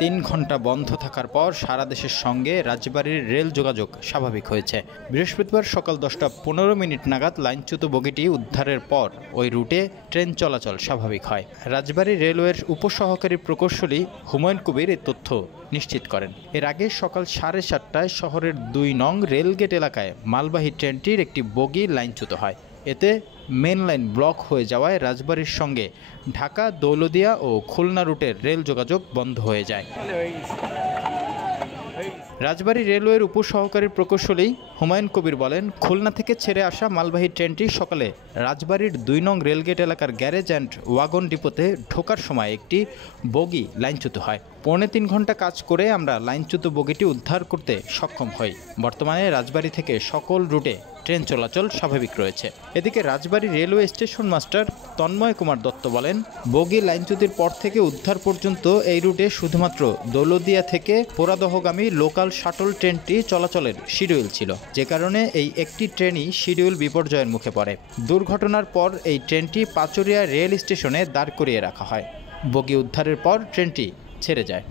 3 ঘন্টা বন্ধ থাকার পর সারা দেশের সঙ্গে রাজবাড়ীর রেল যোগাযোগ স্বাভাবিক হয়েছে। বৃহস্পতিবার সকাল 10টা 15 নাগাদ লাইনচ্যুত বগিটি উদ্ধারের পর ওই রুটে ট্রেন চলাচল স্বাভাবিক হয়। রাজবাড়ী রেলওয়ের উপসহকারী প্রকৌশলী হুমায়ুন কবির এই তথ্য নিশ্চিত করেন। এর আগে সকাল 7:30টায় শহরের 2 নং রেলগেট এলাকায় মালবাহী ট্রেনটির একটি বগি লাইনচ্যুত হয়। এতে মেন লাইন ব্লক হয়ে যাওয়ায় রাজবাড়ীর সঙ্গে ঢাকা, দৌলতদিয়া ও খুলনা রুটের রেল যোগাযোগ বন্ধ হয়ে যায়। রাজবাড়ী রেলওয়ের উপসহকারী প্রকৌশলী হুমায়ুন কবির বলেন, খুলনা থেকে ছেড়ে আসা মালবাহী ট্রেনটি সকালে রাজবাড়ীর 2 নং রেলগেট এলাকার গ্যারেজ অ্যান্ড ওয়াগন ডিপোতে ঢোকার সময় একটি বগি লাইনচ্যুত হয়। 3.25 ঘন্টা কাজ করে আমরা লাইনচ্যুত বগিটি উদ্ধার করতে সক্ষম হই। বর্তমানে রাজবাড়ী থেকে সকল রুটে ট্রেন চলাচল স্বাভাবিক রয়েছে। এদিকে Rajbari railway station master Tanmoy Kumar Dutta বলেন, বগি লাইনচ্যুতির পর থেকে উদ্ধার পর্যন্ত এই রুটে শুধুমাত্র দৌলতদিয়া থেকে পোড়াদহগামী লোকাল শাটল ট্রেনটি চলাচলের শিডিউল ছিল, যে কারণে এই একটি ট্রেনই শিডিউল বিপর্যয়ের মুখে পড়ে। দুর্ঘটনার পর এই ট্রেনটি পাচুরিয়া রেল স্টেশনে দাঁড় করিয়ে রাখা হয়। বগি উদ্ধারের পর ট্রেনটি ছেড়ে যায়।